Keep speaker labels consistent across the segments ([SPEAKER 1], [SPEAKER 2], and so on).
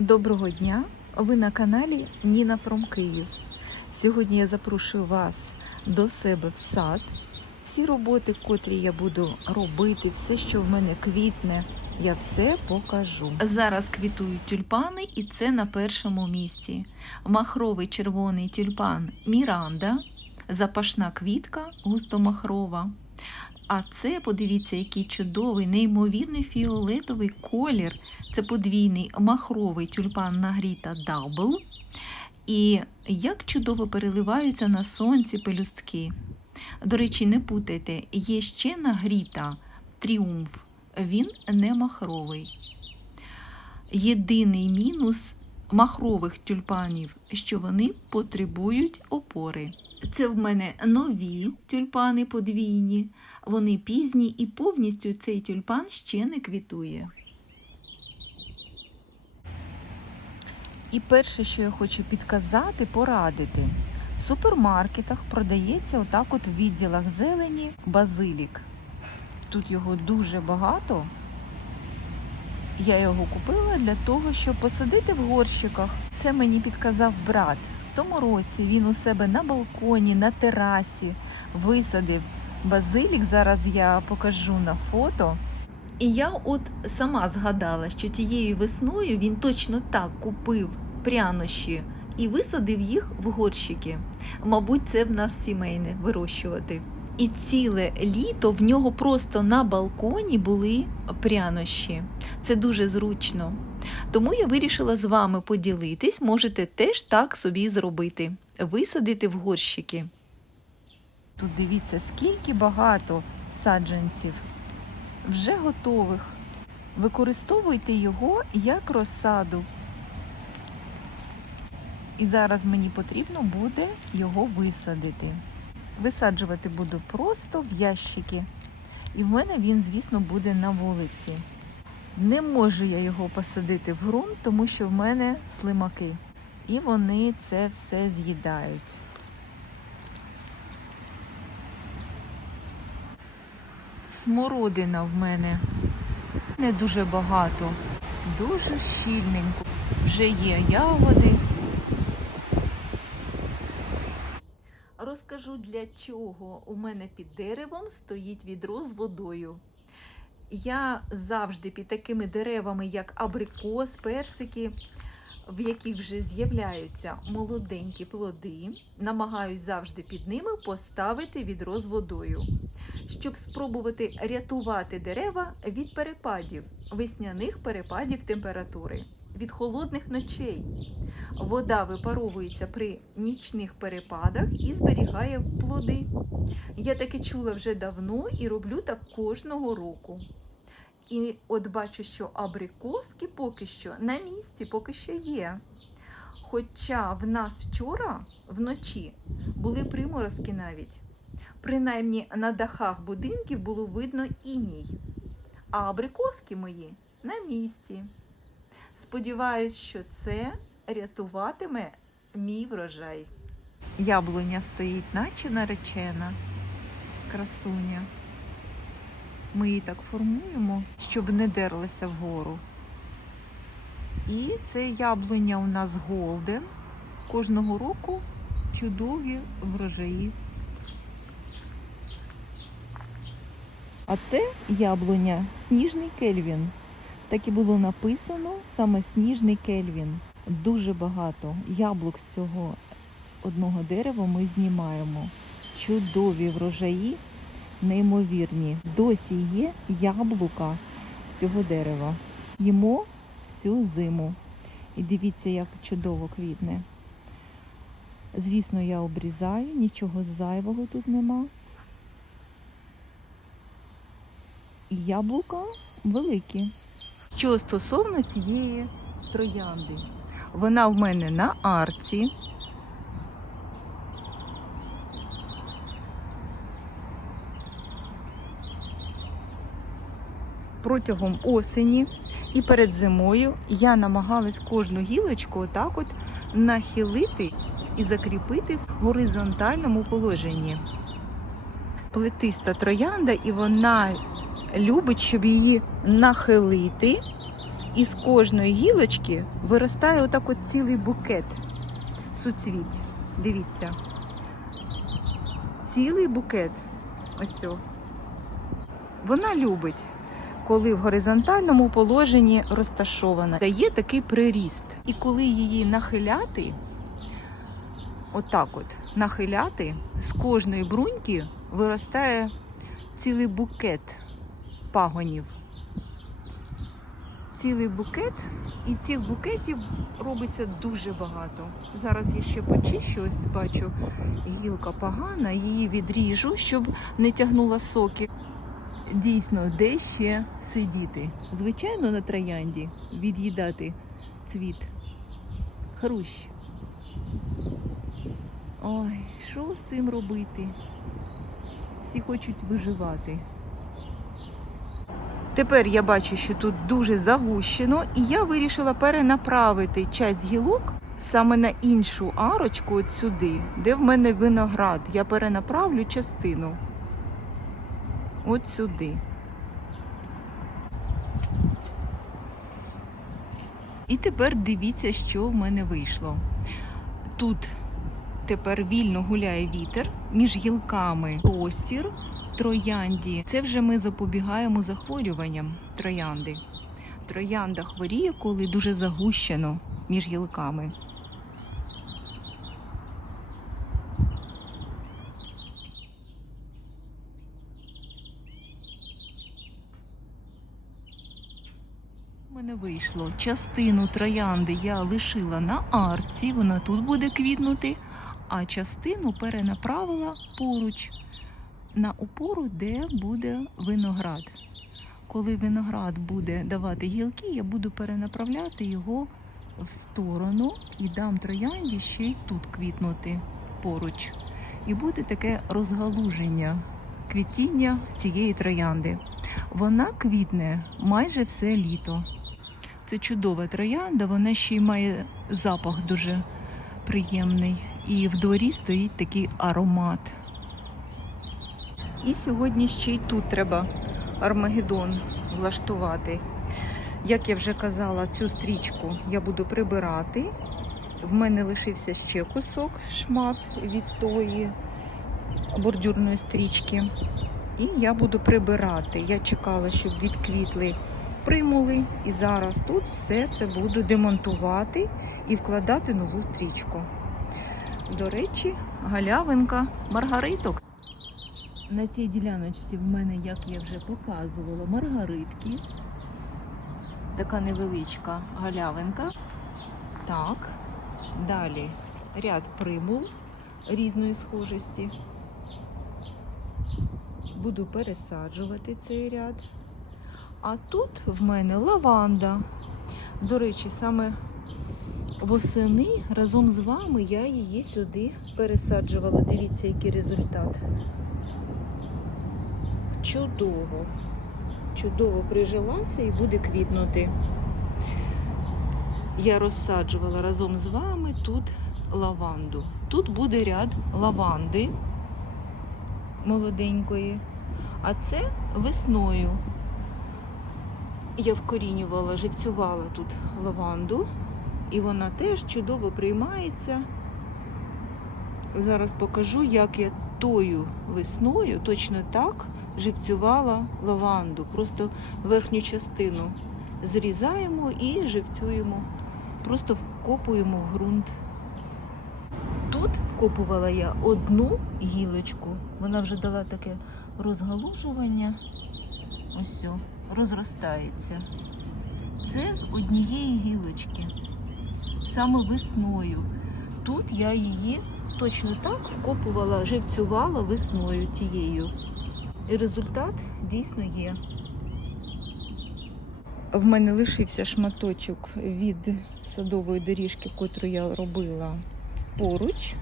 [SPEAKER 1] Доброго дня! Ви на каналі Ніна Фром Київ. Сьогодні я запрошую вас до себе в сад. Всі роботи, котрі я буду робити, все, що в мене квітне, я все покажу. Зараз квітують тюльпани, і це на першому місці. Махровий червоний тюльпан Міранда, запашна квітка густомахрова. А це, подивіться, який чудовий, неймовірний фіолетовий колір. Це подвійний махровий тюльпан Нагріта Дабл. І як чудово переливаються на сонці пелюстки. До речі, не путайте, є ще нагріта тріумф. Він не махровий. Єдиний мінус махрових тюльпанів, що вони потребують опори. Це в мене нові тюльпани подвійні. Вони пізні і повністю цей тюльпан ще не квітує. І перше, що я хочу підказати, порадити. В супермаркетах продається отак от в відділах зелені базилік. Тут його дуже багато. Я його купила для того, щоб посадити в горщиках. Це мені підказав брат. В тому році він у себе на балконі, на терасі висадив базилік. Зараз я покажу на фото. І я от сама згадала, що тією весною він точно так купив прянощі і висадив їх в горщики. Мабуть, це в нас сімейне вирощувати. І ціле літо в нього просто на балконі були прянощі. Це дуже зручно. Тому я вирішила з вами поділитись, можете теж так собі зробити. Висадити в горщики. Тут дивіться, скільки багато саджанців вже готових. Використовуйте його як розсаду. І зараз мені потрібно буде його висадити. Висаджувати буду просто в ящики. І в мене він, звісно, буде на вулиці. Не можу я його посадити в ґрунт, тому що в мене слимаки. І вони це все з'їдають. Смородина в мене не дуже багато, дуже щільненько. Вже є ягоди. Розкажу для чого у мене під деревом стоїть відро з водою. Я завжди під такими деревами, як абрикос, персики, в яких вже з'являються молоденькі плоди, намагаюсь завжди під ними поставити відро з водою, щоб спробувати рятувати дерева від перепадів, весняних перепадів температури, від холодних ночей. Вода випаровується при нічних перепадах і зберігає плоди. Я таке чула вже давно і роблю так кожного року. І от бачу, що абрикоски поки що на місці, поки що є. Хоча в нас вчора вночі були приморозки навіть. Принаймні на дахах будинків було видно іній. А абрикоски мої на місці. Сподіваюсь, що це рятуватиме мій врожай. Яблуня стоїть, наче наречена. Красуня. Ми її так формуємо, щоб не дерлася вгору. І це яблуня у нас голден. Кожного року чудові врожаї. А це яблуня сніжний кельвін. Так і було написано саме сніжний кельвін. Дуже багато яблук з цього одного дерева ми знімаємо. Чудові врожаї, неймовірні. Досі є яблука з цього дерева. Їмо всю зиму. І дивіться, як чудово квітне. Звісно, я обрізаю, нічого зайвого тут нема. Яблука великі. Що стосовно цієї троянди, вона в мене на арці. Протягом осені і перед зимою я намагалась кожну гілочку отак от нахилити і закріпити в горизонтальному положенні. Плетиста троянда, і вона любить, щоб її нахилити І з кожної гілочки виростає отак от цілий букет суцвіть. Дивіться. Цілий букет. Ось. Вона любить, коли в горизонтальному положенні розташована. Дає такий приріст. І коли її нахиляти, отак от нахиляти, з кожної бруньки виростає цілий букет пагонів. Цілий букет, і цих букетів робиться дуже багато. Зараз я ще почищу, ось бачу, гілка погана, її відріжу, щоб не тягнула соки. Дійсно, де ще сидіти? Звичайно, на троянді від'їдати цвіт. Хрущ. Ой, що з цим робити? Всі хочуть виживати. Тепер я бачу, що тут дуже загущено, і я вирішила перенаправити часть гілок саме на іншу арочку от сюди, де в мене виноград. Я перенаправлю частину. От сюди. І тепер дивіться, що в мене вийшло. Тут тепер вільно гуляє вітер між гілками простір троянді. Це вже ми запобігаємо захворюванням троянди. Троянда хворіє, коли дуже загущено між гілками. Вийшло частину троянди я лишила на арці, вона тут буде квітнути, а частину перенаправила поруч на опору, де буде виноград. Коли виноград буде давати гілки, я буду перенаправляти його в сторону і дам троянді ще й тут квітнути поруч. І буде таке розгалуження квітіння цієї троянди. Вона квітне майже все літо. Це чудова троянда, вона ще й має запах дуже приємний. І в дворі стоїть такий аромат. І сьогодні ще й тут треба Армагеддон влаштувати. Як я вже казала, цю стрічку я буду прибирати. В мене лишився ще кусок шмат від тої бордюрної стрічки. І я буду прибирати. Я чекала, щоб відквітли примули. І зараз тут все це буду демонтувати і вкладати нову стрічку. До речі, галявинка маргариток. На цій діляночці в мене, як я вже показувала, маргаритки. Така невеличка галявинка. Так. Далі ряд примул різної схожості. Буду пересаджувати цей ряд. А тут в мене лаванда. До речі, саме восени разом з вами я її сюди пересаджувала. Дивіться, який результат. Чудово. Чудово прижилася і буде квітнути. Я розсаджувала разом з вами тут лаванду. Тут буде ряд лаванди молоденької, а це весною. Я вкорінювала, живцювала тут лаванду, і вона теж чудово приймається. Зараз покажу, як я тою весною точно так живцювала лаванду. Просто верхню частину зрізаємо і живцюємо. Просто вкопуємо в ґрунт. Тут вкопувала я одну гілочку. Вона вже дала таке розгалужування. Ось, розростається. Це з однієї гілочки. Саме весною. Тут я її точно так вкопувала, живцювала весною тією. І результат дійсно є. В мене лишився шматочок від садової доріжки, котру я робила поруч.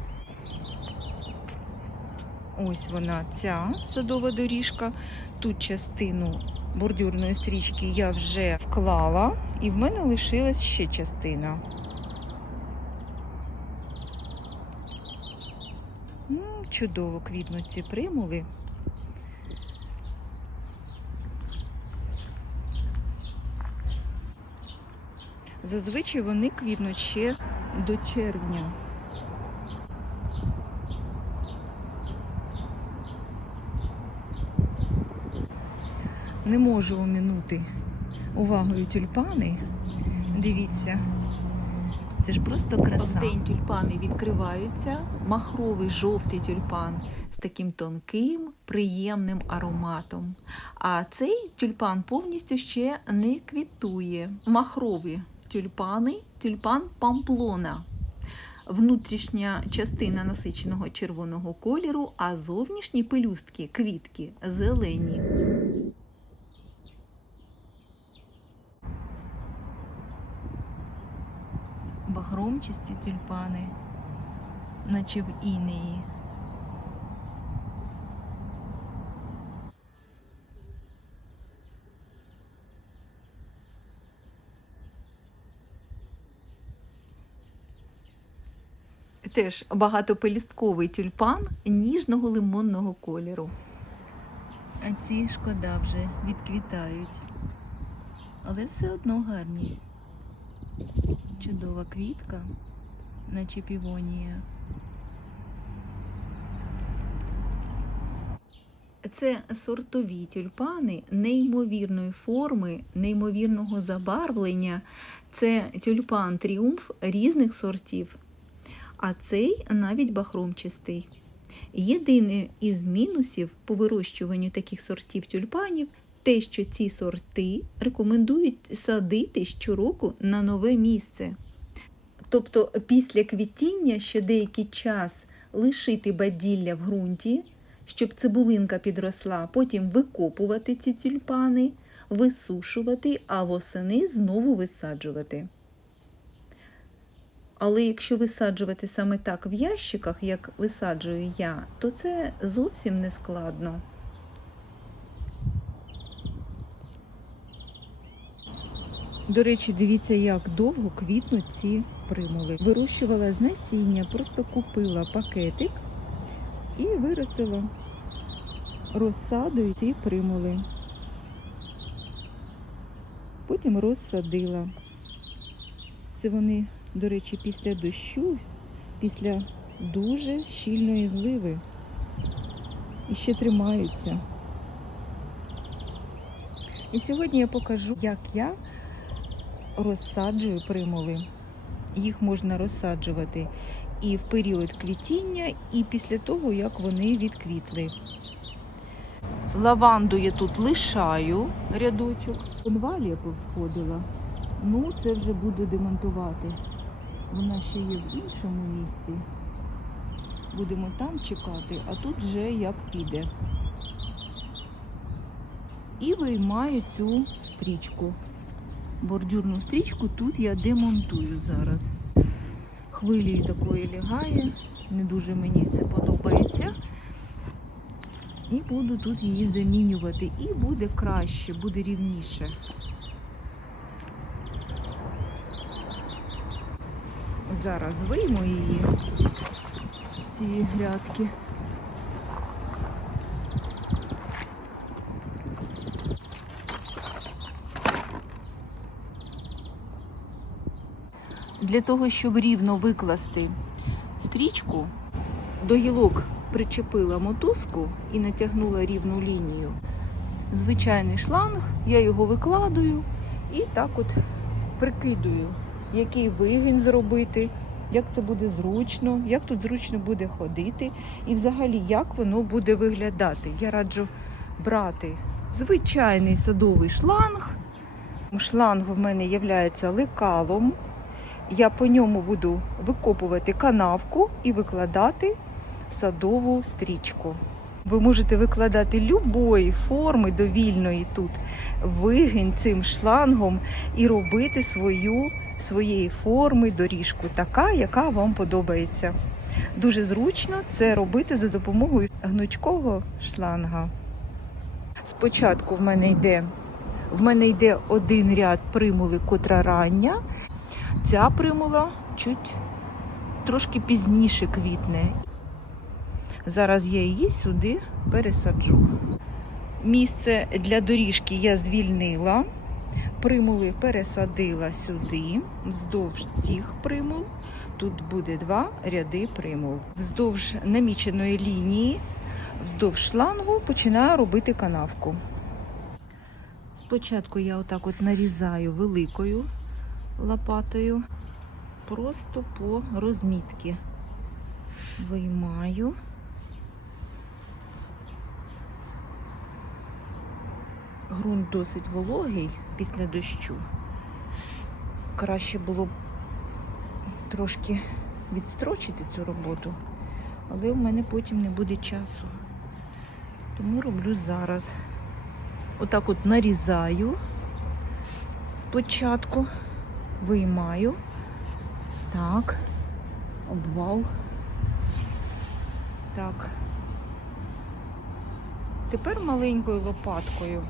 [SPEAKER 1] Ось вона, ця садова доріжка. Тут частину бордюрної стрічки я вже вклала, і в мене лишилась ще частина. М, Чудово квітнуть ці примули. Зазвичай вони квітнуть ще до червня. Не можу оминути увагою тюльпани. Дивіться, це ж просто краса. Вдень тюльпани відкриваються, махровий жовтий тюльпан з таким тонким, приємним ароматом. А цей тюльпан повністю ще не квітує. Махрові тюльпани, тюльпан памплона. Внутрішня частина насиченого червоного кольору, а зовнішні пелюстки, квітки зелені. Багромчасті тюльпани, наче в інеї. Теж багатопелістковий тюльпан ніжного лимонного кольору. А ці шкода вже відквітають. Але все одно гарні. Чудова квітка, наче півонія. Це сортові тюльпани неймовірної форми, неймовірного забарвлення. Це тюльпан тріумф різних сортів. А цей навіть бахромчастий. Єдине із мінусів по вирощуванню таких сортів тюльпанів те, що ці сорти рекомендують садити щороку на нове місце. Тобто після квітіння ще деякий час лишити баділля в ґрунті, щоб цибулинка підросла, потім викопувати ці тюльпани, висушувати, а восени знову висаджувати. Але якщо висаджувати саме так в ящиках, як висаджую я, то це зовсім не складно. До речі, дивіться, як довго квітнуть ці примули. Вирощувала з насіння, просто купила пакетик і виростила розсадою ці примули. Потім розсадила. Це вони, до речі, після дощу, після дуже щільної зливи. І ще тримаються. І сьогодні я покажу, як я розсаджую примули. Їх можна розсаджувати і в період квітіння, і після того, як вони відквітли. Лаванду я тут лишаю рядочок. Конвалія повсходила. Ну, це вже буду демонтувати. Вона ще є в іншому місці. Будемо там чекати, а тут вже як піде. І виймаю цю стрічку. Бордюрну стрічку тут я демонтую зараз. Хвилею такої лягає, не дуже мені це подобається. І буду тут її замінювати. І буде краще, буде рівніше. Зараз вийму її з цієї грядки. Для того, щоб рівно викласти стрічку, до гілок причепила мотузку і натягнула рівну лінію. Звичайний шланг, я його викладую і так от прикидую, який вигін зробити, як це буде зручно, як тут зручно буде ходити, і взагалі як воно буде виглядати. Я раджу брати звичайний садовий шланг. Шланг в мене є лекалом. Я по ньому буду викопувати канавку і викладати садову стрічку. Ви можете викладати любої форми довільної тут вигін цим шлангом і робити свою своєї форми доріжку, така, яка вам подобається. Дуже зручно це робити за допомогою гнучкого шланга. Спочатку в мене йде в мене йде один ряд примули, котра рання. Ця примула чуть трошки пізніше квітне. Зараз я її сюди пересаджу. Місце для доріжки я звільнила, примули пересадила сюди, вздовж тих примул. Тут буде два ряди примул. Вздовж наміченої лінії, вздовж шлангу починаю робити канавку. Спочатку я отак от нарізаю великою лопатою, просто по розмітки. Виймаю. Грунт досить вологий після дощу. Краще було б трошки відстрочити цю роботу, але в мене потім не буде часу. Тому роблю зараз. Отак от нарізаю спочатку, виймаю. Так, обвал. Так. Тепер маленькою лопаткою.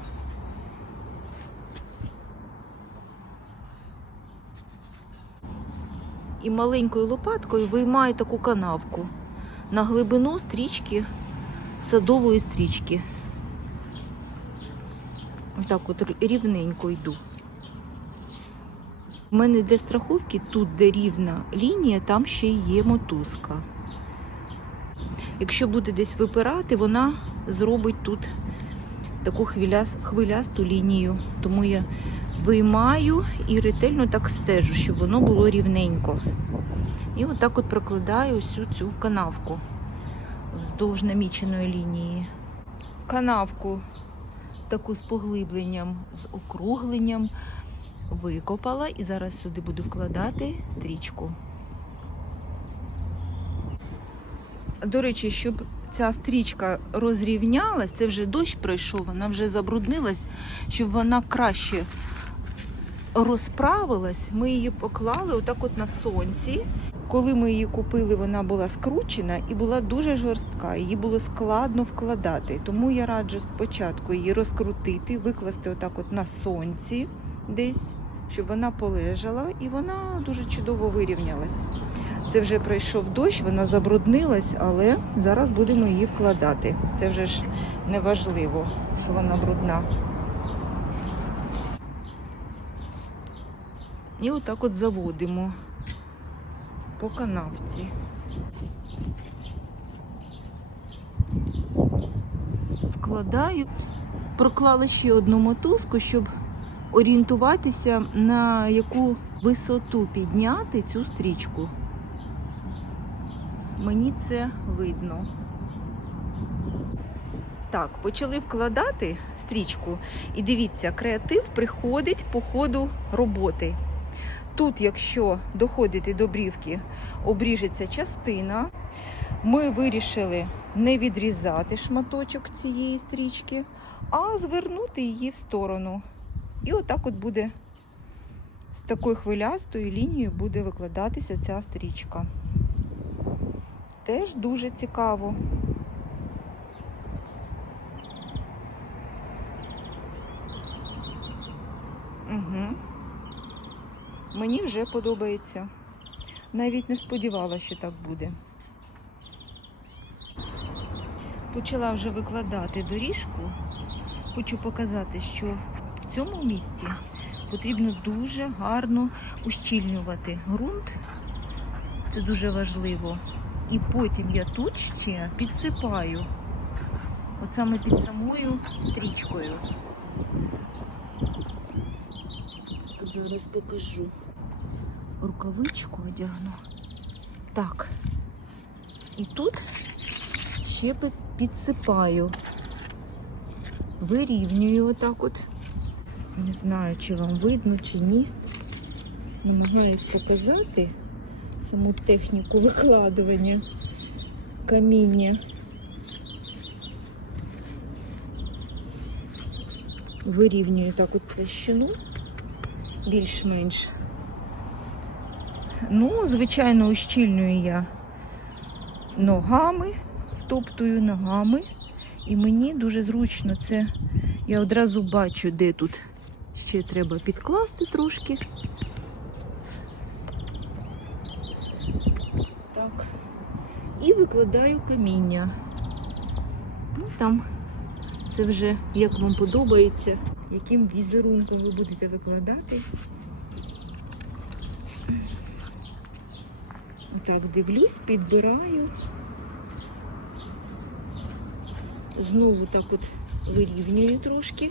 [SPEAKER 1] І маленькою лопаткою виймаю таку канавку на глибину стрічки, садової стрічки. Отак от рівненько йду. У мене для страховки тут, де рівна лінія, там ще є мотузка. Якщо буде десь випирати, вона зробить тут таку хвиляс- хвилясту лінію. Тому я виймаю і ретельно так стежу, щоб воно було рівненько. І отак от прокладаю всю цю канавку вздовж наміченої лінії. Канавку таку з поглибленням, з округленням викопала і зараз сюди буду вкладати стрічку. До речі, щоб ця стрічка розрівнялась, це вже дощ пройшов, вона вже забруднилась, щоб вона краще розправилась, ми її поклали отак от на сонці. Коли ми її купили, вона була скручена і була дуже жорстка. Її було складно вкладати. Тому я раджу спочатку її розкрутити, викласти отак от на сонці десь, щоб вона полежала, і вона дуже чудово вирівнялась. Це вже пройшов дощ, вона забруднилась, але зараз будемо її вкладати. Це вже ж не важливо, що вона брудна. І отак от заводимо по канавці. Вкладаю, проклала ще одну мотузку, щоб орієнтуватися, на яку висоту підняти цю стрічку. Мені це видно. Так, почали вкладати стрічку, і дивіться, креатив приходить по ходу роботи. Тут, якщо доходити до брівки, обріжеться частина. Ми вирішили не відрізати шматочок цієї стрічки, а звернути її в сторону. І отак от буде з такою хвилястою лінією буде викладатися ця стрічка. Теж дуже цікаво. Угу. Мені вже подобається. Навіть не сподівалася, що так буде. Почала вже викладати доріжку. Хочу показати, що в цьому місці потрібно дуже гарно ущільнювати ґрунт. Це дуже важливо. І потім я тут ще підсипаю. От саме під самою стрічкою. Зараз покажу. Рукавичку одягну. Так. І тут ще підсипаю. Вирівнюю отак от. Не знаю, чи вам видно, чи ні. Намагаюсь показати саму техніку викладування каміння. Вирівнюю так от площину більш-менш. Ну, звичайно, ущільнюю я ногами, втоптую ногами. І мені дуже зручно це. Я одразу бачу, де тут ще треба підкласти трошки. Так. І викладаю каміння. Ну, там це вже як вам подобається. яким візерунком ви будете викладати. Так, дивлюсь, підбираю. Знову так от вирівнюю трошки.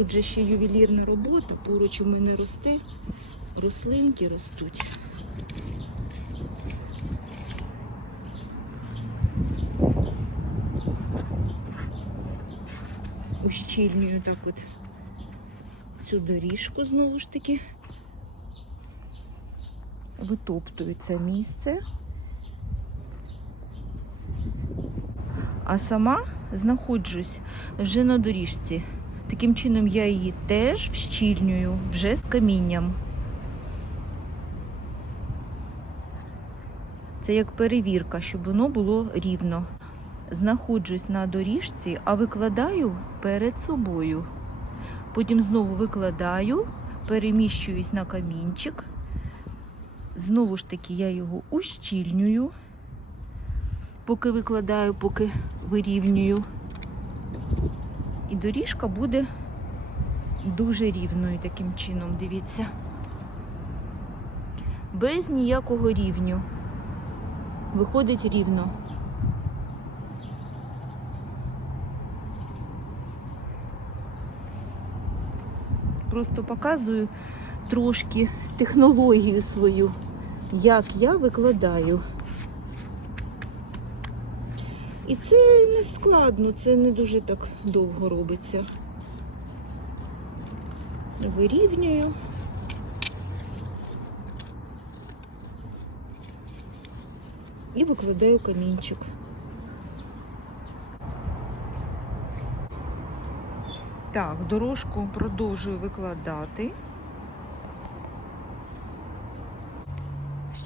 [SPEAKER 1] Тут же ще ювелірна робота, поруч у мене росте, рослинки ростуть. Ущільнюю так от цю доріжку знову ж таки. Витоптую це місце. А сама знаходжусь вже на доріжці. Таким чином я її теж вщільнюю вже з камінням. Це як перевірка, щоб воно було рівно. Знаходжусь на доріжці, а викладаю перед собою. Потім знову викладаю, переміщуюсь на камінчик. Знову ж таки, я його ущільнюю, поки викладаю, поки вирівнюю. Доріжка буде дуже рівною таким чином, дивіться. Без ніякого рівню. Виходить рівно. Просто показую трошки технологію свою, як я викладаю. І це не складно, це не дуже так довго робиться. Вирівнюю. І викладаю камінчик. Так, дорожку продовжую викладати.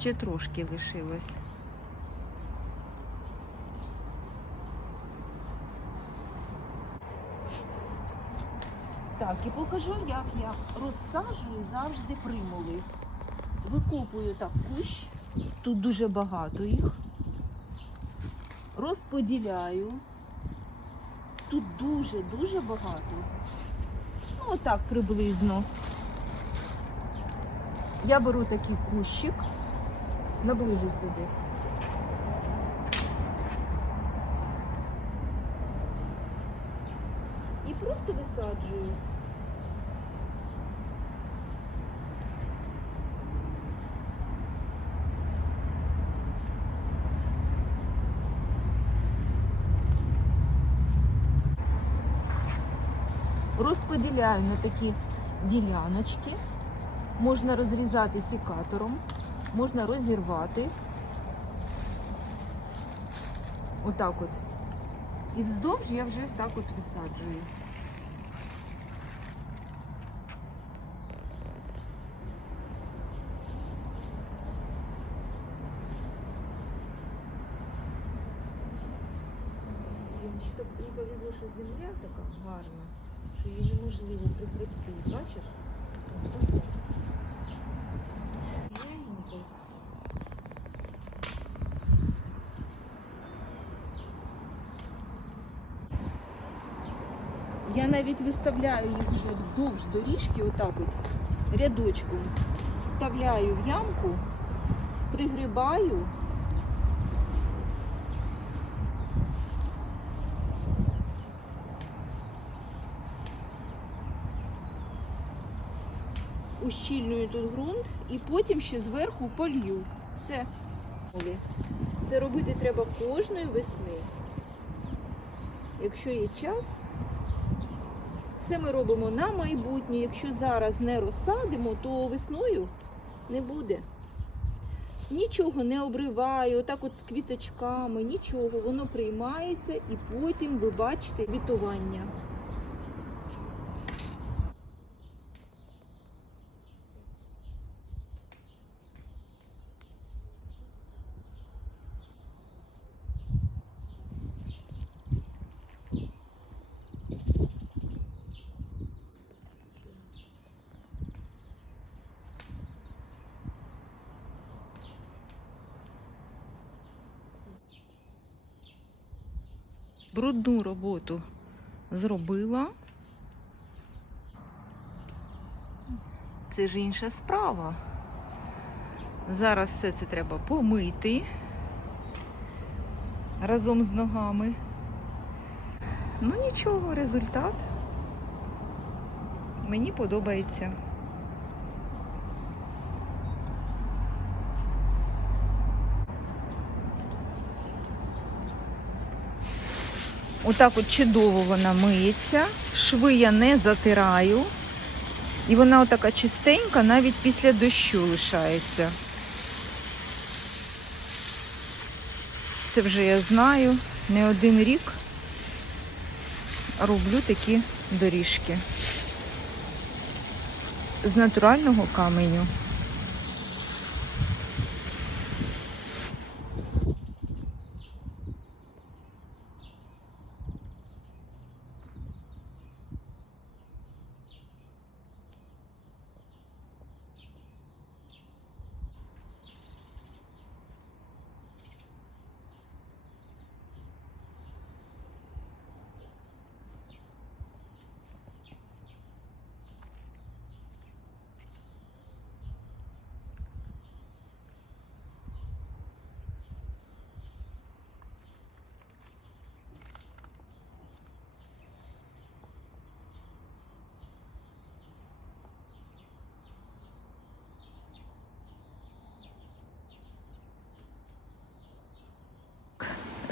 [SPEAKER 1] Ще трошки лишилось. Так, і покажу, як я розсаджую завжди примули. Викопую так кущ, тут дуже багато їх. Розподіляю. Тут дуже-дуже багато. Ну, отак приблизно. Я беру такий кущик, наближу сюди. І просто висаджую. Розподіляю на такі діляночки. Можна розрізати секатором, можна розірвати. Отак от. І вздовж я вже так от висаджую. Блін, ще так мені повезло, що земля така гарна, що її неможливо прикріпти. Бачиш? Збоку. Ціленько. Я навіть виставляю їх вже вздовж доріжки, отак от рядочком. Вставляю в ямку, пригрибаю. Ущільнюю тут ґрунт і потім ще зверху полью. Все. Це робити треба кожної весни. Якщо є час, все ми робимо на майбутнє. Якщо зараз не розсадимо, то весною не буде. Нічого не обриваю, отак от з квіточками, нічого. Воно приймається і потім ви бачите квітування. брудну роботу зробила. Це ж інша справа. Зараз все це треба помити разом з ногами. Ну нічого, результат мені подобається. Отак от чудово вона миється, шви я не затираю. І вона отака чистенька, навіть після дощу лишається. Це вже я знаю, не один рік роблю такі доріжки з натурального каменю.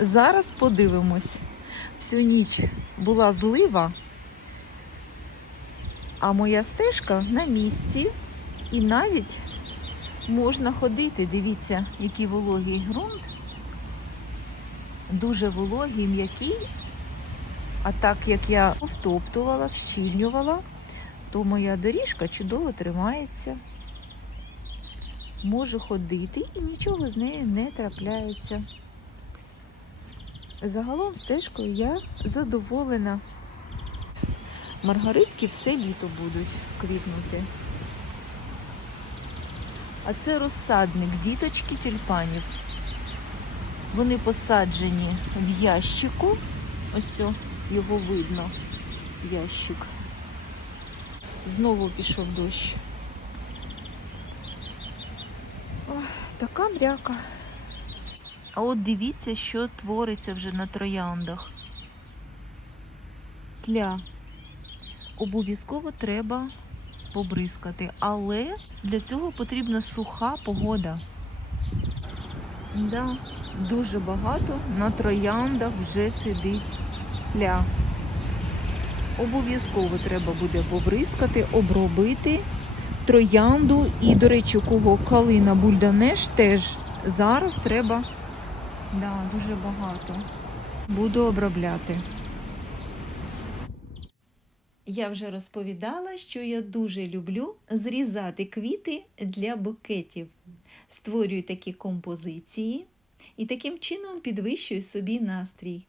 [SPEAKER 1] Зараз подивимось. Всю ніч була злива, а моя стежка на місці і навіть можна ходити. Дивіться, який вологий ґрунт. Дуже вологий, м'який. А так як я втоптувала, вщільнювала, то моя доріжка чудово тримається. Можу ходити і нічого з нею не трапляється. Загалом стежкою я задоволена. Маргаритки все літо будуть квітнути. А це розсадник діточки тюльпанів. Вони посаджені в ящику. Ось його видно. Ящик. Знову пішов дощ. Ох, така мряка. А от дивіться, що твориться вже на трояндах. Тля. Обов'язково треба побризкати, але для цього потрібна суха погода. Да, дуже багато на трояндах вже сидить тля. Обов'язково треба буде побризкати, обробити троянду. І, до речі, у кого калина бульданеш теж зараз треба Да, дуже багато. Буду обробляти. Я вже розповідала, що я дуже люблю зрізати квіти для букетів. Створюю такі композиції і таким чином підвищую собі настрій.